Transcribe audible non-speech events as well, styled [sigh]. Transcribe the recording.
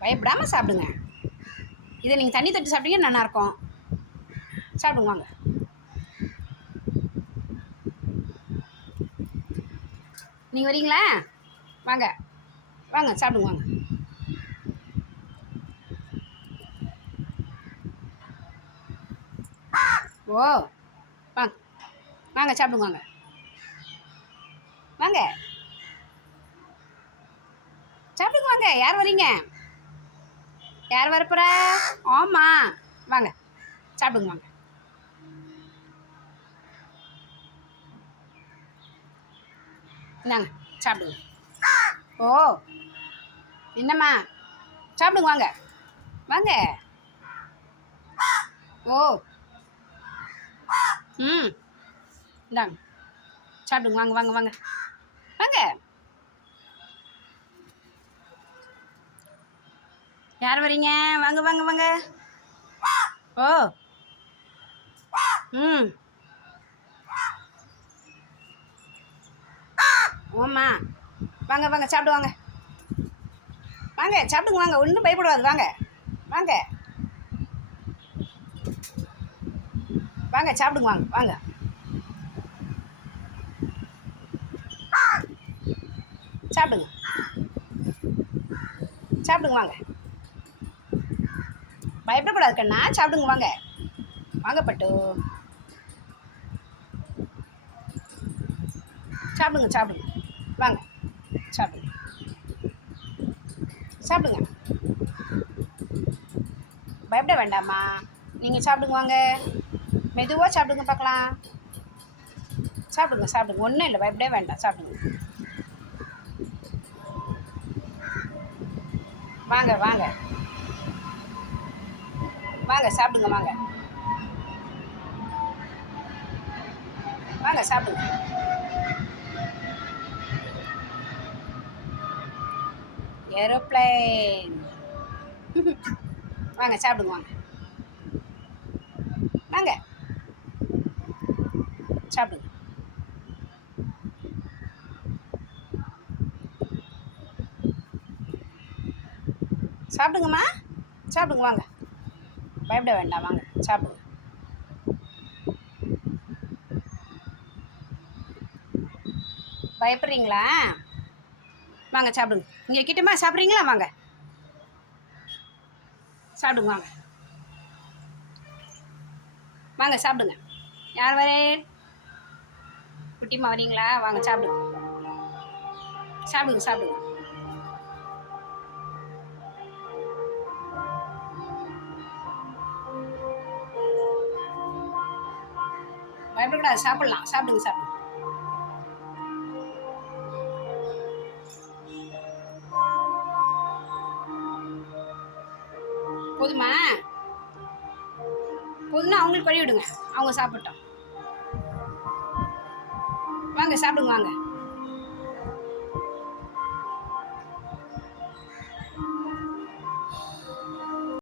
பயப்படாமல் சாப்பிடுங்க. இதை நீங்கள் தண்ணி தட்டு சாப்பிட்டீங்கன்னா நல்லாயிருக்கும். சாப்பிடுங்க வாங்க. நீங்கள் வரீங்களா? வாங்க. வாங்க சாப்பிடுங்க வாங்க. ஓ. வாங்க. வாங்க சாப்பிடுங்க வாங்க. வாங்க. சாப்பிடுங்க வாங்க. யார் வரீங்க? யார் வரப்போறா? ஆமாம் வாங்க. சாப்பிடுங்க வாங்க. இந்தாங்க சாப்பிடுங்க. ஓ. என்னம்மா? சாப்பிடுங்க வாங்க. வாங்க. ஓ. ம். இந்தாங்க. சாப்பிடுங்க வாங்க வாங்க வாங்க. வாங்க. யார் வரீங்க? வாங்க வாங்க வாங்க. ஓ. ம். ஆமாம் வாங்க வாங்க சாப்பிடுவாங்க வாங்க சாப்பிடுங்க வாங்க. ஒன்றும் பயப்படாது வாங்க. வாங்க. வாங்க சாப்பிடுங்க வாங்க வாங்க. சாப்பிடுங்க. சாப்பிடுங்க வாங்க. பயப்படக்கூடாது கண்ணா சாப்பிடுங்க வாங்க. வாங்க பட்டு. சாப்பிடுங்க சாப்பிடுங்க. வாங்க சாப்பிடுங்க. சாப்பிடுங்க. பயப்பட வேண்டாமா நீங்கள் சாப்பிடுங்க வாங்க. மெதுவாக சாப்பிடுங்க பார்க்கலாம். சாப்பிடுங்க சாப்பிடுங்க. ஒன்றும் இல்லை பயப்படவே வேண்டாம். சாப்பிடுங்க. வாங்க வாங்க. வாங்க சாப்பிடுங்க வாங்க. வாங்க சாப்பிடுங்க. ஏரோப்ளேன். [laughs] வாங்க சாப்பிடுங்க வாங்க. வாங்க. சாப்பிடுங்க சாப்பிடுங்கம்மா. சாப்பிடுங்க வாங்க. பயப்பட வேண்டாம் வாங்க. சாப்பிடுங்க. பயப்படுறீங்களா? வாங்க சாப்பிடுங்க. இங்கே கிட்டமா சாப்பிட்றீங்களா? வாங்க. சாப்பிடுங்க வாங்க. வாங்க சாப்பிடுங்க. யார் வரேன் குட்டிமா வரீங்களா வாங்க சாப்பிடுங்க சாப்பிடுங்க சாப்பிடுங்க. பயப்படக்கூடாது சாப்பிடலாம். சாப்பிடுங்க சாப்பிடுங்க. போதுமா? போதும்னா அவங்களுக்கு வழி விடுங்க அவங்க சாப்பிட்டோம் வாங்க சாப்பிடுங்க வாங்க.